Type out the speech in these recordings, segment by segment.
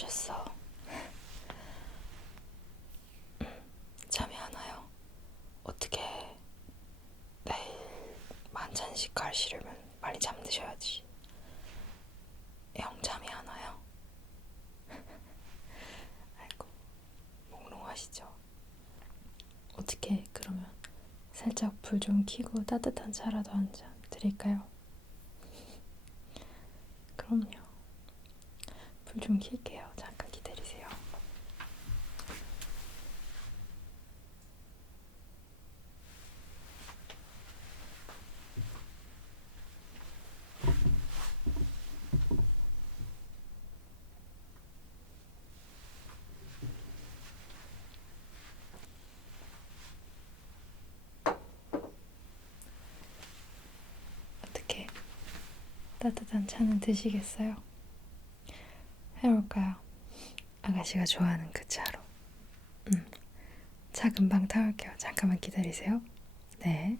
계셨어. 잠이 안 와요. 어떻게 내일 만찬식 가시려면 빨리 잠드셔야지. 영 잠이 안 와요. 아이고 몽롱하시죠. 어떻게 그러면 살짝 불 좀 켜고 따뜻한 차라도 한 잔 드릴까요? 그럼요. 불 좀 켤게요. 잠깐 기다리세요. 어떻게 따뜻한 차는 드시겠어요? 해올까요? 아가씨가 좋아하는 그 차로. 음, 차 금방 타올게요. 잠깐만 기다리세요. 네.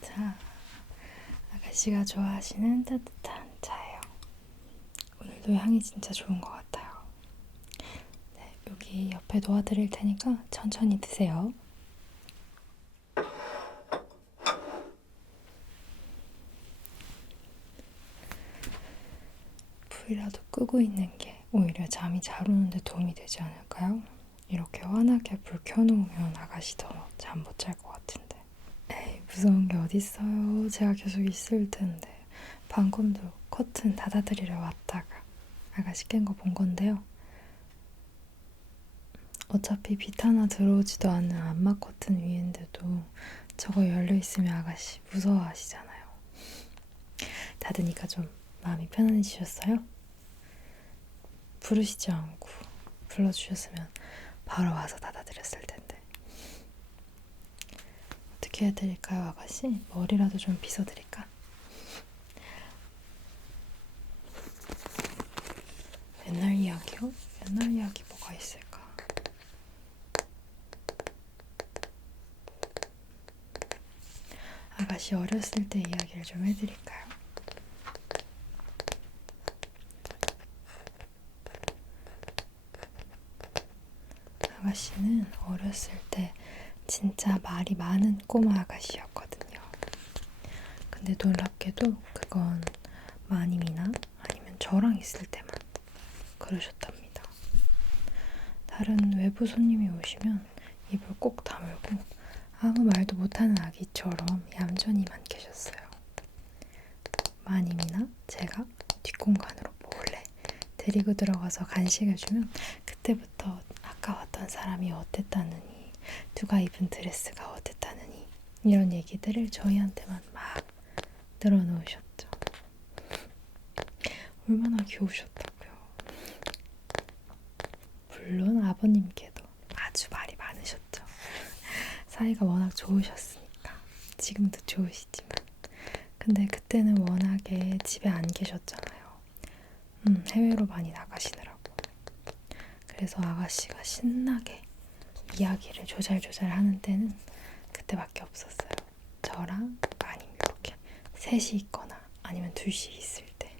자, 아가씨가 좋아하시는 따뜻한 차예요. 오늘도 향이 진짜 좋은 것 같아요. 네, 여기 옆에 놓아드릴 테니까 천천히 드세요. 불이라도 끄고 있는 게 오히려 잠이 잘 오는데 도움이 되지 않을까요? 이렇게 환하게 불 켜놓으면 아가씨 더 잠 못 잘 것 같은데. 무서운 게 어딨어요. 제가 계속 있을 텐데. 방금도 커튼 닫아드리러 왔다가 아가씨 깬 거 본 건데요. 어차피 빛 하나 들어오지도 않는 안마 커튼 위인데도 저거 열려 있으면 아가씨 무서워하시잖아요. 닫으니까 좀 마음이 편안해지셨어요? 부르시지 않고 불러주셨으면 바로 와서 닫아드렸을 텐데. 어떻게 해드릴까요, 아가씨? 머리라도 좀 빗어드릴까? 옛날 이야기요? 옛날 이야기 뭐가 있을까? 아가씨 어렸을 때 이야기를 좀 해드릴까요? 아가씨는 어렸을 때 진짜 말이 많은 꼬마 아가씨였거든요. 근데 놀랍게도 그건 마님이나 아니면 저랑 있을 때만 그러셨답니다. 다른 외부 손님이 오시면 입을 꼭 다물고 아무 말도 못하는 아기처럼 얌전히만 계셨어요. 마님이나 제가 뒷공간으로 몰래 데리고 들어가서 간식을 주면 그때부터 아까 왔던 사람이 어땠다느니 누가 입은 드레스가 어땠다느니 이런 얘기들을 저희한테만 막 늘어놓으셨죠. 얼마나 귀여우셨다고요. 물론 아버님께도 아주 말이 많으셨죠. 사이가 워낙 좋으셨으니까 지금도 좋으시지만 근데 그때는 워낙에 집에 안 계셨잖아요. 음, 해외로 많이 나가시느라고. 그래서 아가씨가 신나게 이야기를 조잘조잘 하는 때는 그때밖에 없었어요. 저랑 아니면 이렇게 셋이 있거나 아니면 둘씩 있을 때.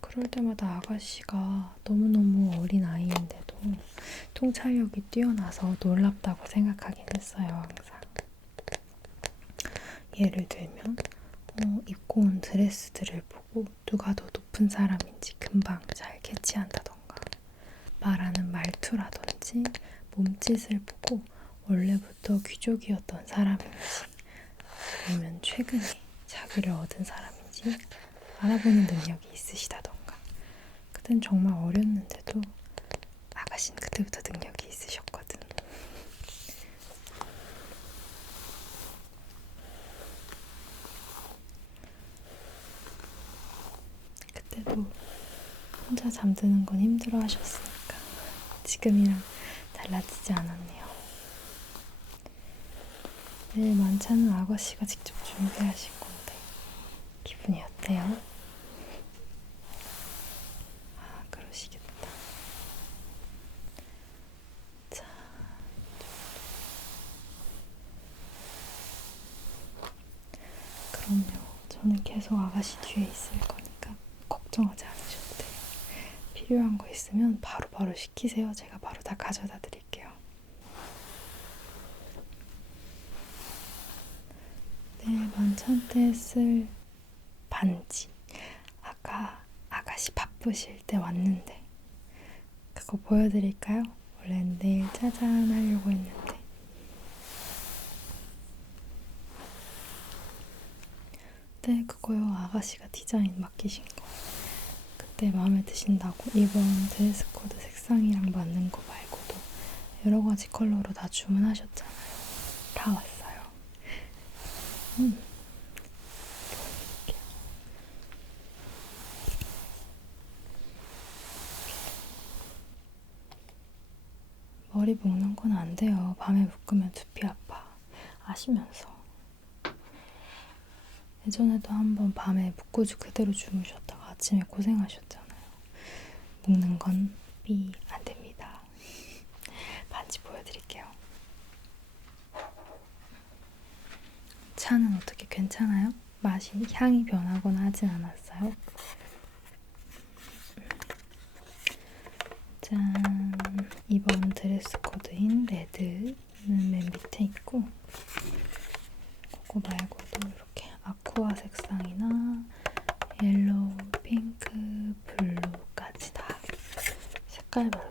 그럴 때마다 아가씨가 너무너무 어린 아이인데도 통찰력이 뛰어나서 놀랍다고 생각하긴 했어요, 항상. 예를 들면, 어, 입고 온 드레스들을 보고 누가 더 높은 사람인지 금방 잘 캐치한다던가, 말하는 말투라든지 몸짓을 보고 원래부터 귀족이었던 사람인지, 아니면 최근에 자기를 얻은 사람인지 알아보는 능력이 있으시다던가. 그땐 정말 어렸는데도 아가씨는 그때부터 능력이 있으셨거든. 그 때도 혼자 잠드는 건 힘들어 하셨으니까 지금이랑 달라지지 않았네요. 내일 만찬은 아가씨가 직접 준비하실 건데 기분이 어때요? 아, 그러시겠다. 자, 그럼요. 저는 계속 아가씨 뒤에 있을 거니까 걱정하지 않으셔도 돼요. 필요한 거 있으면 바로바로 바로 시키세요. 제가 바로 다 가져다 드릴게요. 네, 만찬 때 쓸 반지. 아까 아가씨 바쁘실 때 왔는데 그거 보여드릴까요? 원래 내일 짜잔 하려고 했는데 네, 그거요. 아가씨가 디자인 맡기신 거. 그때 마음에 드신다고 이번 드레스 코드 색상이랑 맞는 거 말고도 여러 가지 컬러로 다 주문하셨잖아요. 다 왔어요. 음. 머리 묶는 건 안 돼요. 밤에 묶으면 두피 아파. 아시면서. 예전에도 한번 밤에 묶고주 그대로 주무셨다가 아침에 고생하셨잖아요. 묶는 건 삐 안 됩니다. 반지 보여드릴게요. 차는 어떻게 괜찮아요? 맛이 향이 변하거나 하진 않았어요? 짠 이번 드레스 코드인 레드는 맨 밑에 있고 그거 말고도 이렇게 아쿠아 색상이나 옐로우, 핑크, 블루까지 다 색깔별로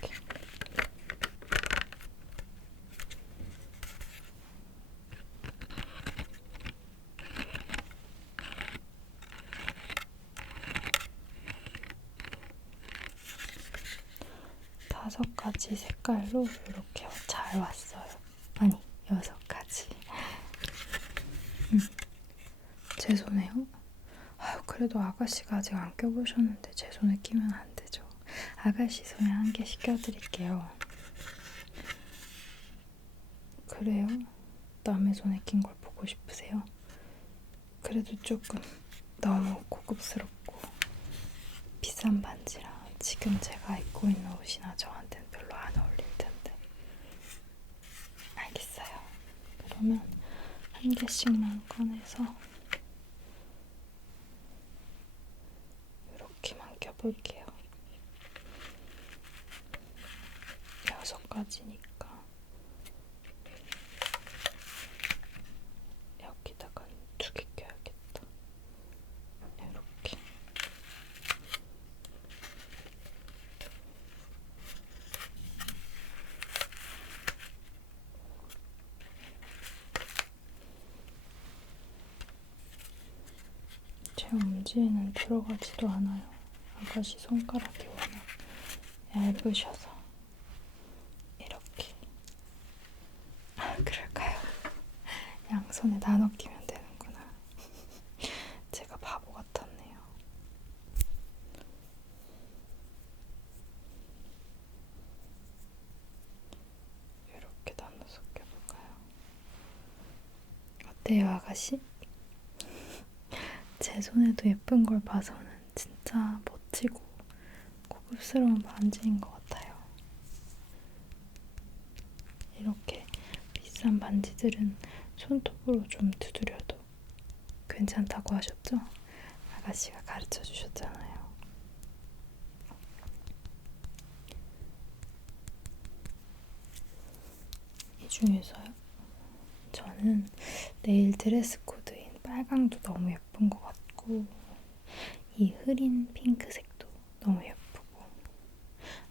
이렇게 다섯 가지 색깔로 이렇게 잘 왔어요. 아니, 여섯 가지. 음. 제 손에요? 아유, 그래도 아가씨가 아직 안 껴보셨는데 제 손에 끼면 안 되죠. 아가씨 손에 한 개씩 껴드릴게요. 그래요? 남의 손에 낀 걸 보고 싶으세요? 그래도 조금 너무 고급스럽고 비싼 반지라 지금 제가 입고 있는 옷이나 저한테는 별로 안 어울릴 텐데. 알겠어요. 그러면 한 개씩만 꺼내서 이렇게만 껴볼게요. 여섯 가지니까 여기다가 두 개 껴야겠다. 이렇게. 제 엄지에는 들어가지도 않아요. 아가씨 손가락이 워낙 얇으셔서 이렇게 아 그럴까요? 양손에 나눠 끼면 되는구나. 제가 바보 같았네요. 이렇게 나눠서 껴볼까요? 어때요, 아가씨? 제 손에도 예쁜 걸 봐서는 진짜 멋지고 고급스러운 반지인 것 같아요. 이렇게 비싼 반지들은 손톱으로 좀 두드려도 괜찮다고 하셨죠? 아가씨가 가르쳐 주셨잖아요. 이 중에서요? 저는 내일 드레스 코드인 빨강도 너무 예쁜 것 같 고 이 흐린 핑크색도 너무 예쁘고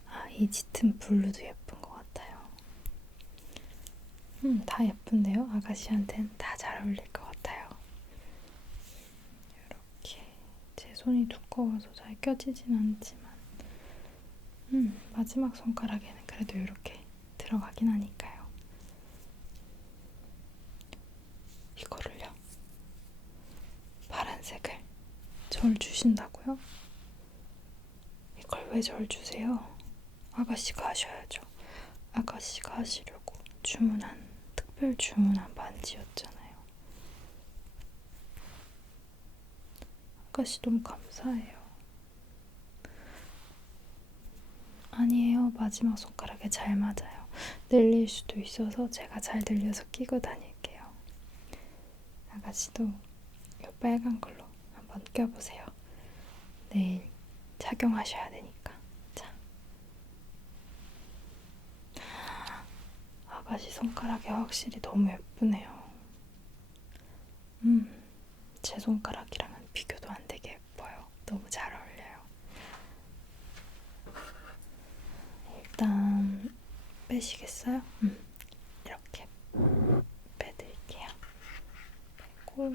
아, 이 짙은 블루도 예쁜 것 같아요. 음, 다 예쁜데요? 아가씨한텐 다잘 어울릴 것 같아요. 이렇게 제 손이 두꺼워서 잘 껴지진 않지만 음, 마지막 손가락에는 그래도 이렇게 들어가긴 하니까요. 파란색을 절 주신다고요? 이걸 왜 절 주세요? 아가씨가 하셔야죠. 아가씨가 하시려고 주문한 특별 주문한 반지였잖아요. 아가씨 너무 감사해요. 아니에요. 마지막 손가락에 잘 맞아요. 늘릴 수도 있어서 제가 잘 늘려서 끼고 다닐게요. 아가씨도 이 빨간 걸로 한번 껴보세요. 내일 착용하셔야 되니까. 자. 아가씨 손가락이 확실히 너무 예쁘네요. 음, 제 손가락이랑은 비교도 안 되게 예뻐요. 너무 잘 어울려요. 일단 빼시겠어요? 음, 이렇게 빼드릴게요. 빼고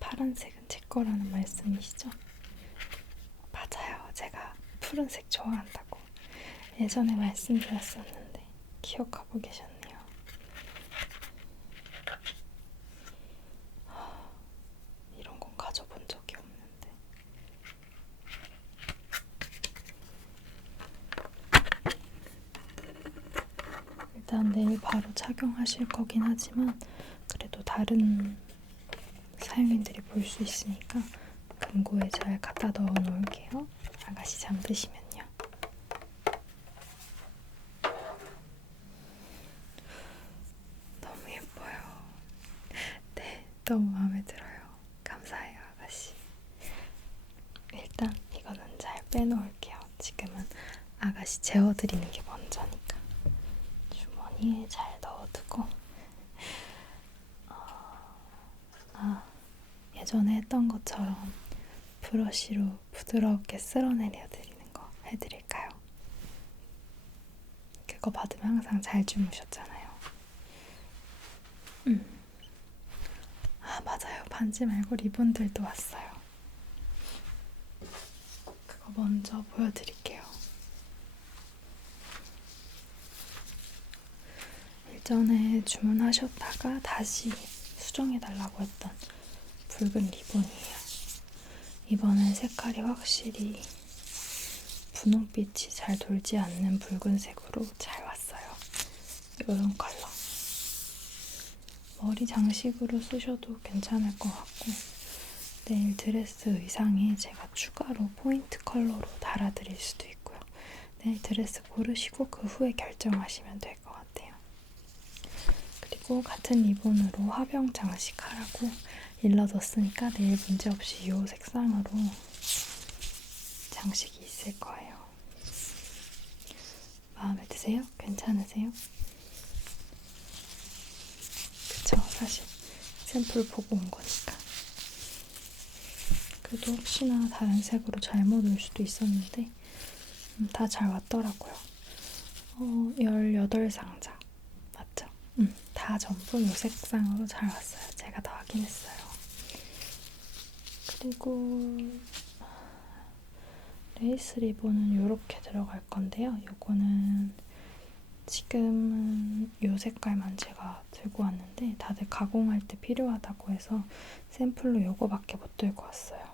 파란색은 제 거라는 말씀이시죠? 맞아요. 제가 푸른색 좋아한다고 예전에 말씀드렸었는데 기억하고 계셨네요. 하, 이런 건 가져본 적이 없는데. 일단 내일 바로 착용하실 거긴 하지만 그래도 다른 사용인들이 볼 수 있으니까 금고에 잘 갖다 넣어 놓을게요. 아가씨 잠드시면요. 너무 예뻐요. 네, 너무 마음에 들어요. 감사해요, 아가씨. 일단 이거는 잘 빼놓을게요. 지금은 아가씨 재워드리는 게 먼저니까. 주머니에 잘 넣어두고. 어, 아, 예전에 했던 것처럼 브러쉬로 부드럽게 쓸어내려 드리는 거 해드릴까요? 그거 받으면 항상 잘 주무셨잖아요. 음. 아, 맞아요. 반지 말고 리본들도 왔어요. 그거 먼저 보여드릴게요. 일전에 주문하셨다가 다시 수정해달라고 했던 붉은 리본이에요. 이번엔 색깔이 확실히 분홍빛이 잘 돌지 않는 붉은색으로 잘 왔어요. 이런 컬러. 머리 장식으로 쓰셔도 괜찮을 것 같고 내일 드레스 의상에 제가 추가로 포인트 컬러로 달아드릴 수도 있고요. 내일 드레스 고르시고 그 후에 결정하시면 될 것 같아요. 그리고 같은 리본으로 화병 장식하라고 일러뒀으니까 내일 문제없이 이 색상으로 장식이 있을 거예요. 마음에 드세요? 괜찮으세요? 그쵸, 사실 샘플 보고 온 거니까. 그래도 혹시나 다른 색으로 잘못 올 수도 있었는데 음, 다잘 왔더라고요. 어, 18상자 맞죠? 음, 다 전부 이 색상으로 잘 왔어요. 제가 다 확인했어요. 그리고 레이스 리본은 이렇게 들어갈 건데요. 요거는 지금은 이 색깔만 제가 들고 왔는데 다들 가공할 때 필요하다고 해서 샘플로 요거밖에 못 들고 왔어요.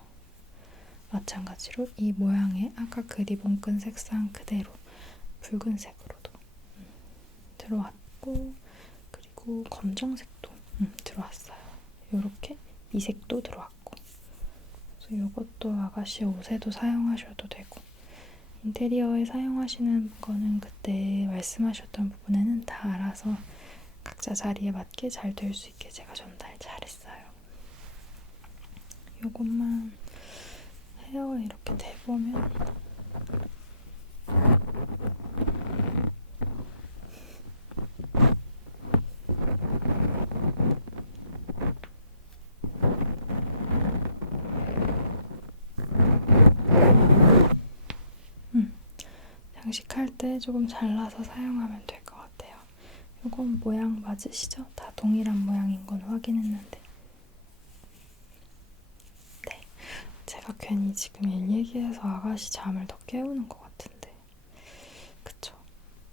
마찬가지로 이 모양의 아까 그 리본끈 색상 그대로 붉은색으로도 음, 들어왔고 그리고 검정색도 음, 들어왔어요. 이렇게 이 색도 들어왔고 그래서 이것도 아가씨 옷에도 사용하셔도 되고 인테리어에 사용하시는 거는 그때 말씀하셨던 부분에는 다 알아서 각자 자리에 맞게 잘 될 수 있게 제가 전달 잘했어요. 요것만 헤어에 이렇게 대보면 음, 장식할 때 조금 잘라서 사용하면 될 것 같아요. 이건 모양 맞으시죠? 다 동일한 모양인 건 확인했는데. 네, 제가 괜히 지금 일 얘기해서 아가씨 잠을 더 깨우는 것 같은데. 그쵸?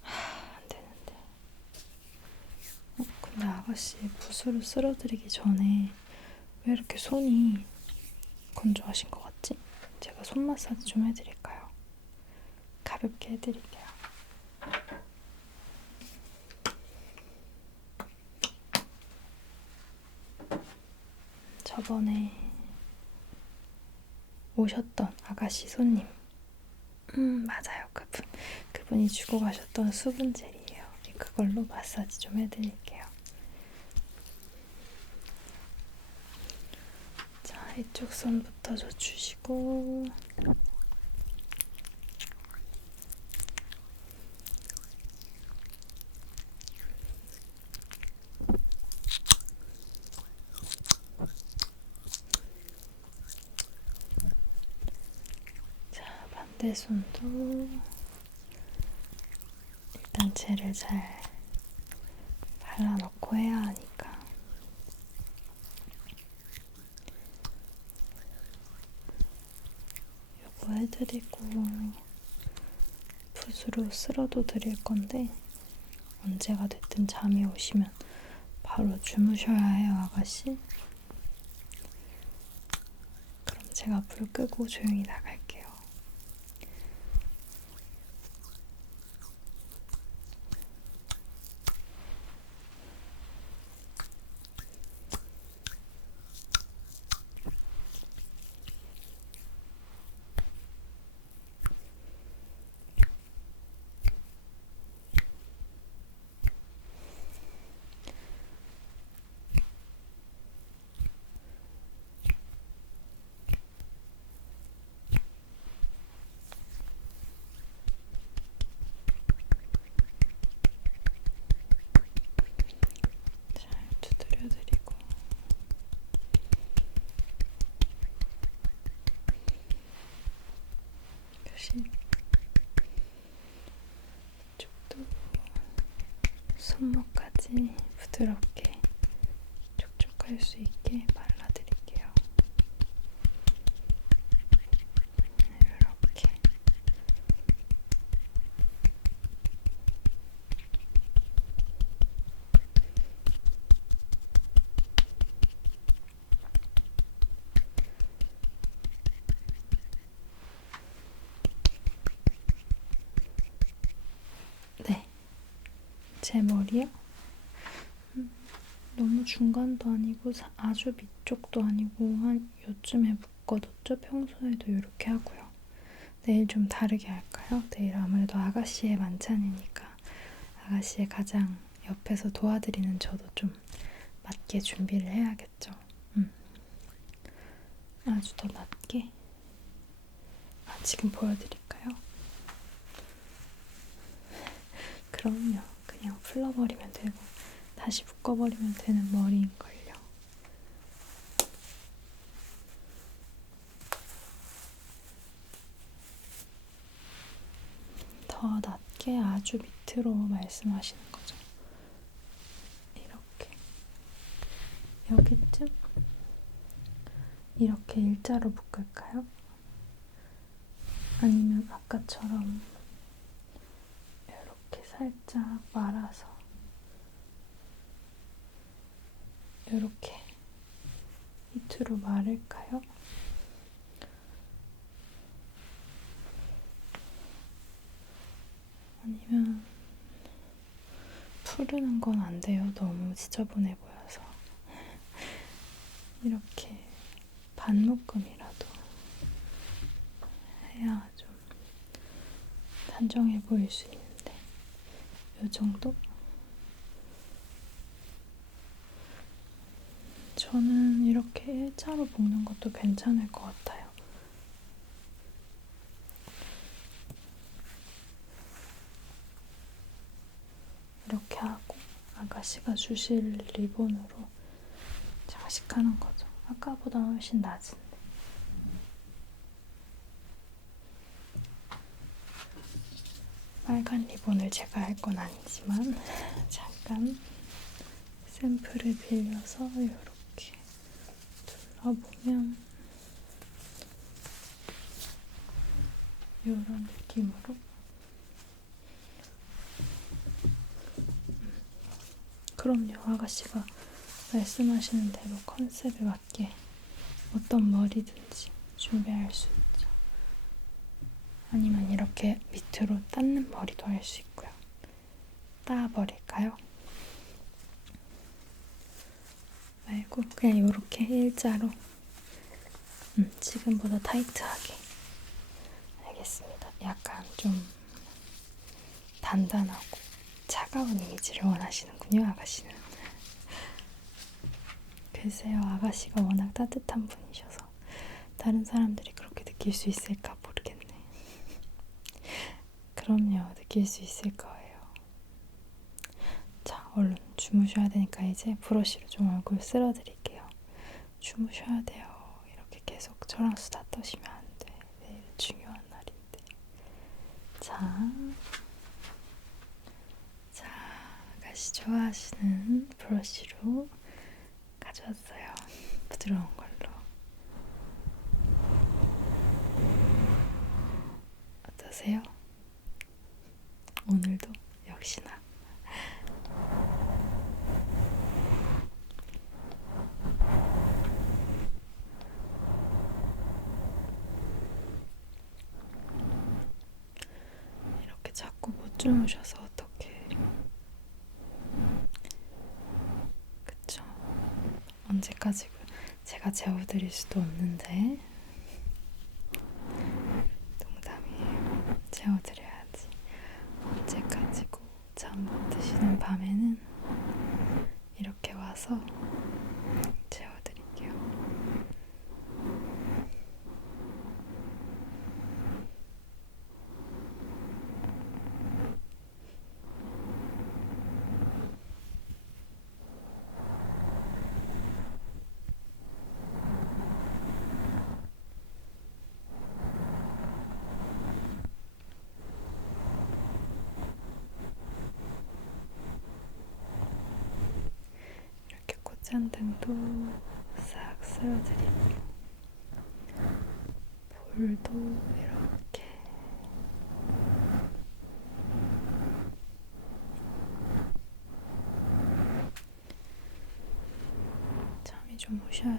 하, 안 되는데. 어, 근데 아가씨 붓으로 쓸어드리기 전에 왜 이렇게 손이 건조하신 것 같지? 제가 손 마사지 좀 해드릴까요? 가볍게 해드릴게요. 저번에 오셨던 아가씨 손님. 음, 맞아요. 그분. 그분이 주고 가셨던 수분 젤이에요. 그걸로 마사지 좀 해드릴게요. 자, 이쪽 손부터 젖주시고. 자, 반대 손도 일단 젤을 잘 발라놓고 해야 하니까. 요거 해드리고 붓으로 쓸어도 드릴 건데 언제가 됐든 잠이 오시면 바로 주무셔야 해요, 아가씨. 그럼 제가 불 끄고 조용히 나갈게요. 잘 두드려드리고 다시 이쪽도 손목까지 부드럽게 촉촉할 수 있게 발라드릴게요. 이렇게 네. 제 머리요? 음, 너무 중간도 아니고 사- 아주 밑쪽도 아니고 한 요쯤에 묶어뒀죠? 평소에도 이렇게 하고요. 내일 좀 다르게 할까요? 내일 아무래도 아가씨의 만찬이니까 아가씨의 가장 옆에서 도와드리는 저도 좀 맞게 준비를 해야겠죠. 음. 아주 더 낮게. 아, 지금 보여드릴까요? 그럼요. 풀러버리면 되고 다시 묶어버리면 되는 머리인걸요. 더 낮게 아주 밑으로 말씀하시는 거죠. 이렇게 여기쯤 이렇게 일자로 묶을까요? 아니면 아까처럼 살짝 말아서 이렇게 밑으로 마를까요? 아니면 푸르는 건 안 돼요. 너무 지저분해 보여서 이렇게 반 묶음이라도 해야 좀 단정해 보일 수 있는 데이 정도? 저는 이렇게 일자로 볶는 것도 괜찮을 것 같아요. 이렇게 하고 아가씨가 주실 리본으로 장식하는 거죠. 아까보다 훨씬 낮은 빨간 리본을 제가 할 건 아니지만 잠깐 샘플을 빌려서 이렇게 둘러보면 이런 느낌으로 그럼요 아가씨가 말씀하시는 대로 컨셉에 맞게 어떤 머리든지 준비할 수. 아니면 이렇게 밑으로 닦는 머리도 할 수 있고요. 따버릴까요? 말고 그냥 이렇게 일자로 음, 지금보다 타이트하게 알겠습니다. 약간 좀 단단하고 차가운 이미지를 원하시는군요, 아가씨는. 글쎄요, 아가씨가 워낙 따뜻한 분이셔서 다른 사람들이 그렇게 느낄 수 있을까 모르겠네. 그럼요, 느낄 수 있을 거예요. 자, 얼른 주무셔야 되니까 이제 브러쉬로 좀 얼굴 쓸어드릴게요. 주무셔야 돼요. 이렇게 계속 저랑 수다 떠시면 안 돼. 내일 중요한 날인데. 자, 자, 아가씨 좋아하시는 브러쉬로 가져왔어요. 부드러운 걸로. 어떠세요? 오늘도 역시나 이렇게 자꾸 못 주무셔서 어떡해. 그쵸. 언제까지 그 제가 재워드릴 수도 없는데. 농담이에요. 재워드려야지. 언제까지고 잠 못 드시는 밤에는 이렇게 와서 재워드릴게요. 꽃잔등도 싹 쓸어드리고 볼도 이렇게. 잠이 좀 오셔야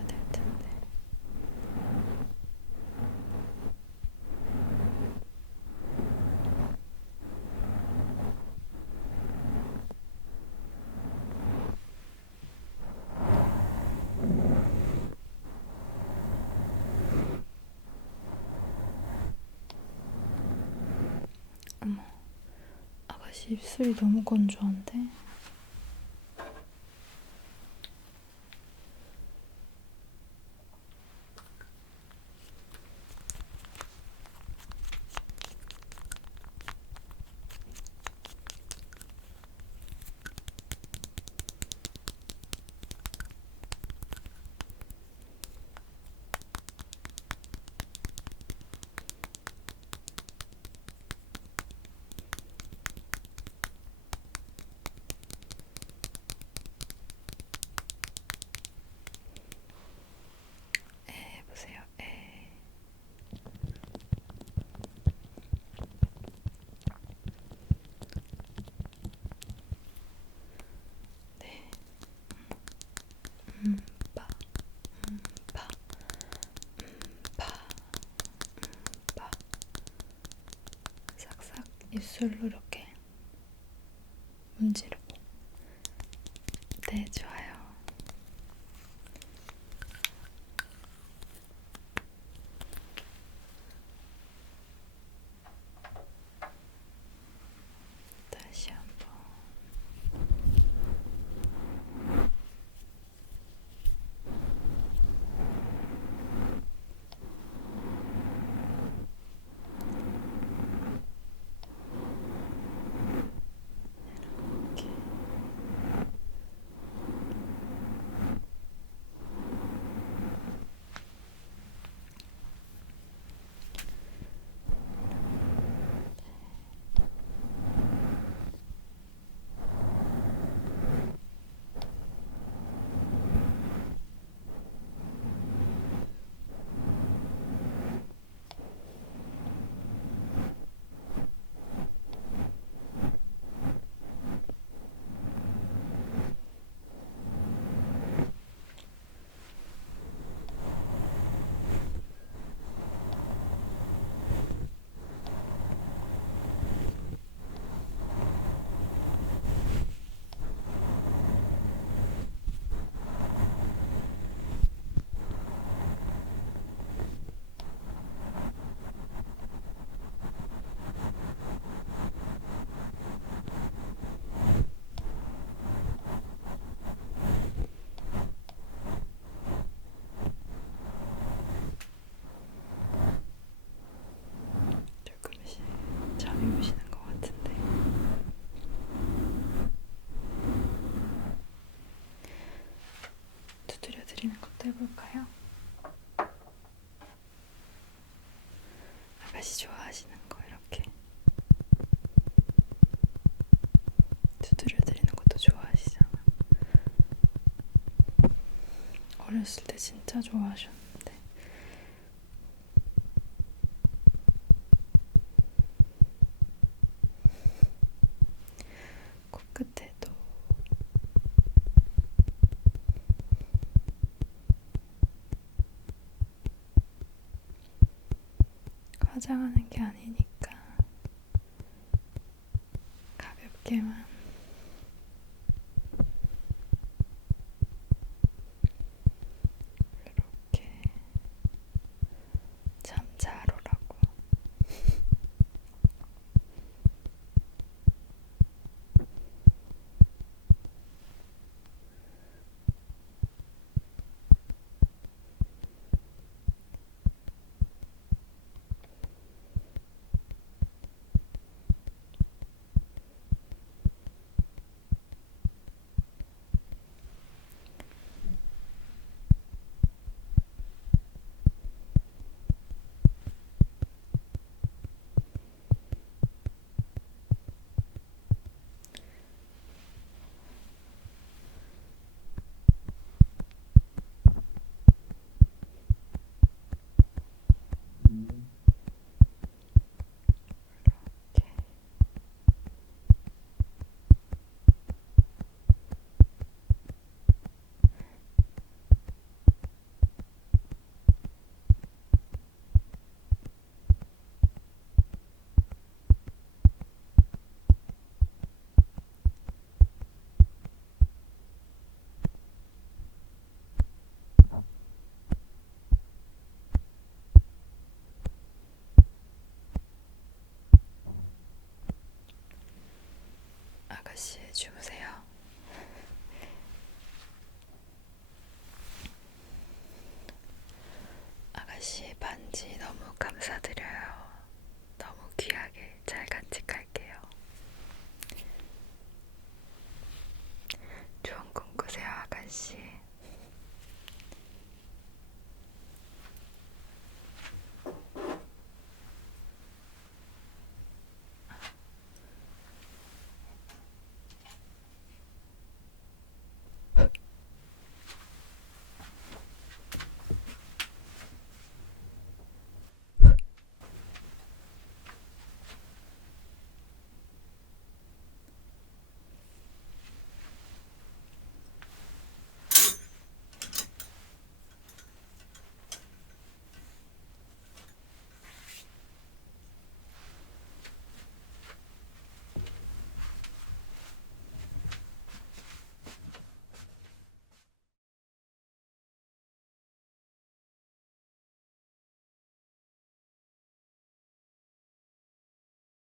아가씨 입술이 너무 건조한데 에 해보세요 에 네. 음, 빠, 음, 빠, 음, 빠, 음, 빠. 싹싹 입술로 이렇게 문지르고. 네, 좋아요. 다시 한번. 이렇게 해볼까요? 아가씨 좋아하시는 것도. 어렸을 때 진짜 좋아하셨는데. 코끝에도 화장하는 게 아니니까 가볍게만 이렇게 참 잘 오라고 이렇게 아가씨 주무세요. 너무 감사드려요.